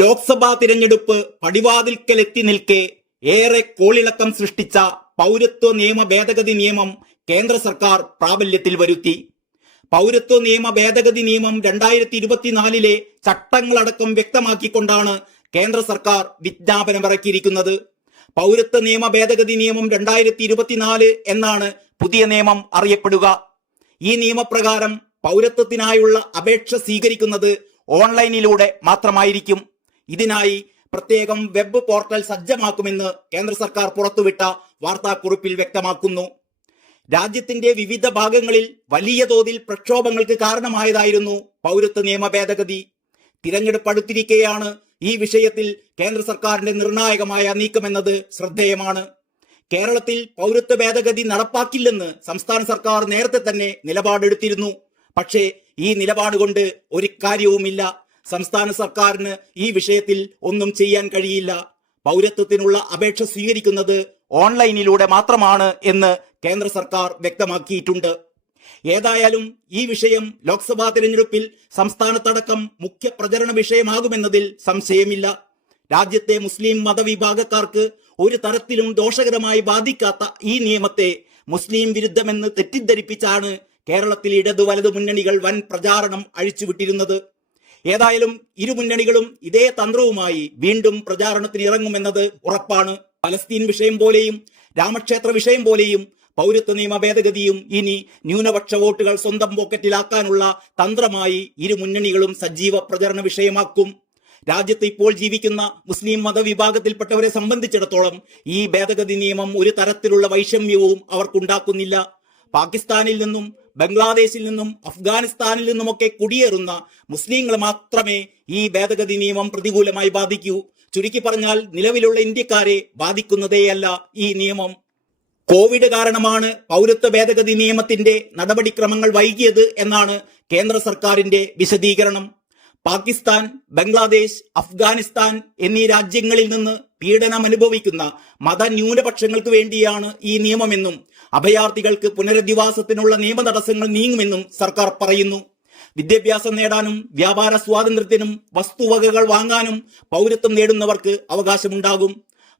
ലോക്സഭാ തിരഞ്ഞെടുപ്പ് പടിവാതിൽക്കലെത്തി നിൽക്കെ ഏറെ കോളിളക്കം സൃഷ്ടിച്ച പൗരത്വ നിയമ ഭേദഗതി നിയമം കേന്ദ്ര സർക്കാർ പ്രാബല്യത്തിൽ വരുത്തി. പൗരത്വ നിയമ ഭേദഗതി നിയമം 2024 ചട്ടങ്ങളടക്കം വ്യക്തമാക്കിക്കൊണ്ടാണ് കേന്ദ്ര സർക്കാർ വിജ്ഞാപനമിറക്കിയിരിക്കുന്നത്. പൗരത്വ നിയമ ഭേദഗതി നിയമം 2024 എന്നാണ് പുതിയ നിയമം അറിയപ്പെടുക. ഈ നിയമപ്രകാരം പൗരത്വത്തിനായുള്ള അപേക്ഷ സ്വീകരിക്കുന്നത് ഓൺലൈനിലൂടെ മാത്രമായിരിക്കും. ഇതിനായി പ്രത്യേകം വെബ് പോർട്ടൽ സജ്ജമാക്കുമെന്ന് കേന്ദ്ര സർക്കാർ പുറത്തുവിട്ട വാർത്താക്കുറിപ്പിൽ വ്യക്തമാക്കുന്നു. രാജ്യത്തിന്റെ വിവിധ ഭാഗങ്ങളിൽ വലിയ തോതിൽ പ്രക്ഷോഭങ്ങൾക്ക് കാരണമായതായിരുന്നു പൗരത്വ നിയമ ഭേദഗതി. തിരഞ്ഞെടുപ്പ് അടുത്തിരിക്കെയാണ് ഈ വിഷയത്തിൽ കേന്ദ്ര സർക്കാരിന്റെ നിർണായകമായ നീക്കമെന്നത് ശ്രദ്ധേയമാണ്. കേരളത്തിൽ പൗരത്വ ഭേദഗതി നടപ്പാക്കില്ലെന്ന് സംസ്ഥാന സർക്കാർ നേരത്തെ തന്നെ നിലപാടെടുത്തിരുന്നു. പക്ഷേ ഈ നിലപാട് കൊണ്ട് ഒരു കാര്യവുമില്ല. സംസ്ഥാന സർക്കാരിന് ഈ വിഷയത്തിൽ ഒന്നും ചെയ്യാൻ കഴിയില്ല. പൗരത്വത്തിനുള്ള അപേക്ഷ സ്വീകരിക്കുന്നത് ഓൺലൈനിലൂടെ മാത്രമാണ് എന്ന് കേന്ദ്ര സർക്കാർ വ്യക്തമാക്കിയിട്ടുണ്ട്. ഏതായാലും ഈ വിഷയം ലോക്സഭാ തിരഞ്ഞെടുപ്പിൽ സംസ്ഥാനത്തടക്കം മുഖ്യ പ്രചരണ വിഷയമാകുമെന്നതിൽ സംശയമില്ല. രാജ്യത്തെ മുസ്ലിം മതവിഭാഗക്കാർക്ക് ഒരു തരത്തിലും ദോഷകരമായി ബാധിക്കാത്ത ഈ നിയമത്തെ മുസ്ലിം വിരുദ്ധമെന്ന് തെറ്റിദ്ധരിപ്പിച്ചാണ് കേരളത്തിൽ ഇടതു വലതു മുന്നണികൾ വൻ പ്രചാരണം അഴിച്ചുവിട്ടിരുന്നത്. ഏതായാലും ഇരു മുന്നണികളും ഇതേ തന്ത്രവുമായി വീണ്ടും പ്രചാരണത്തിന് ഇറങ്ങുമെന്നത് ഉറപ്പാണ്. പലസ്തീൻ വിഷയം പോലെയും രാമക്ഷേത്ര വിഷയം പോലെയും പൗരത്വ നിയമ ഭേദഗതിയും ഇനി ന്യൂനപക്ഷ വോട്ടുകൾ സ്വന്തം പോക്കറ്റിലാക്കാനുള്ള തന്ത്രമായി ഇരു മുന്നണികളും സജീവ പ്രചരണ വിഷയമാക്കും. രാജ്യത്ത് ഇപ്പോൾ ജീവിക്കുന്ന മുസ്ലിം മതവിഭാഗത്തിൽപ്പെട്ടവരെ സംബന്ധിച്ചിടത്തോളം ഈ ഭേദഗതി നിയമം ഒരു തരത്തിലുള്ള വൈഷമ്യവും അവർക്കുണ്ടാക്കുന്നില്ല. പാകിസ്ഥാനിൽ നിന്നും ബംഗ്ലാദേശിൽ നിന്നും അഫ്ഗാനിസ്ഥാനിൽ നിന്നുമൊക്കെ കുടിയേറുന്ന മുസ്ലിങ്ങൾ മാത്രമേ ഈ ഭേദഗതി നിയമം പ്രതികൂലമായി ബാധിക്കൂ. ചുരുക്കി പറഞ്ഞാൽ നിലവിലുള്ള ഇന്ത്യക്കാരെ ബാധിക്കുന്നതേയല്ല ഈ നിയമം. കോവിഡ് കാരണമാണ് പൗരത്വ ഭേദഗതി നിയമത്തിന്റെ നടപടിക്രമങ്ങൾ വൈകിയത് എന്നാണ് കേന്ദ്ര സർക്കാരിന്റെ വിശദീകരണം. പാകിസ്ഥാൻ, ബംഗ്ലാദേശ്, അഫ്ഗാനിസ്ഥാൻ എന്നീ രാജ്യങ്ങളിൽ നിന്ന് പീഡനം അനുഭവിക്കുന്ന മതന്യൂനപക്ഷങ്ങൾക്ക് വേണ്ടിയാണ് ഈ നിയമമെന്നും അഭയാർത്ഥികൾക്ക് പുനരധിവാസത്തിനുള്ള നിയമ തടസ്സങ്ങൾ നീങ്ങുമെന്നും സർക്കാർ പറയുന്നു. വിദ്യാഭ്യാസം നേടാനും വ്യാപാര സ്വാതന്ത്ര്യത്തിനും വസ്തുവകകൾ വാങ്ങാനും പൗരത്വം നേടുന്നവർക്ക് അവകാശമുണ്ടാകും.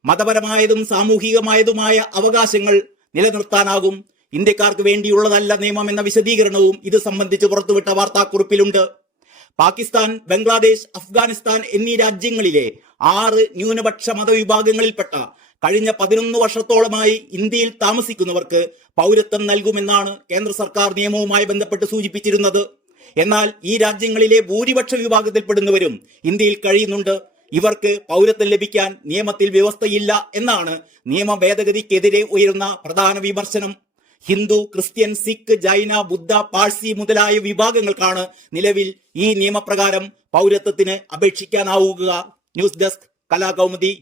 മതപരമായതും സാമൂഹികമായതുമായ അവകാശങ്ങൾ നിലനിർത്താനാകും. ഇന്ത്യക്കാർക്ക് വേണ്ടിയുള്ളതല്ല നിയമം എന്ന വിശദീകരണവും ഇത് സംബന്ധിച്ച് പുറത്തുവിട്ട വാർത്താക്കുറിപ്പിലുണ്ട്. പാകിസ്ഥാൻ, ബംഗ്ലാദേശ്, അഫ്ഗാനിസ്ഥാൻ എന്നീ രാജ്യങ്ങളിലെ 6 ന്യൂനപക്ഷ മതവിഭാഗങ്ങളിൽപ്പെട്ട കഴിഞ്ഞ 11 വർഷത്തോളമായി ഇന്ത്യയിൽ താമസിക്കുന്നവർക്ക് പൗരത്വം നൽകുമെന്നാണ് കേന്ദ്ര സർക്കാർ നിയമവുമായി ബന്ധപ്പെട്ട് സൂചിപ്പിച്ചിരുന്നത്. എന്നാൽ ഈ രാജ്യങ്ങളിലെ ഭൂരിപക്ഷ വിഭാഗത്തിൽപ്പെടുന്നവരും ഇന്ത്യയിൽ കഴിയുന്നുണ്ട്. ഇവർക്ക് പൗരത്വം ലഭിക്കാൻ നിയമത്തിൽ വ്യവസ്ഥയില്ല എന്നാണ് നിയമ ഭേദഗതിക്കെതിരെ ഉയരുന്ന പ്രധാന വിമർശനം. ഹിന്ദു, ക്രിസ്ത്യൻ, സിഖ്, ജൈന, ബുദ്ധ, പാഴ്സി മുതലായ വിഭാഗങ്ങൾക്കാണ് നിലവിൽ ഈ നിയമപ്രകാരം പൗരത്വത്തിന് അപേക്ഷിക്കാനാവുക. News desk Kalakaumudi.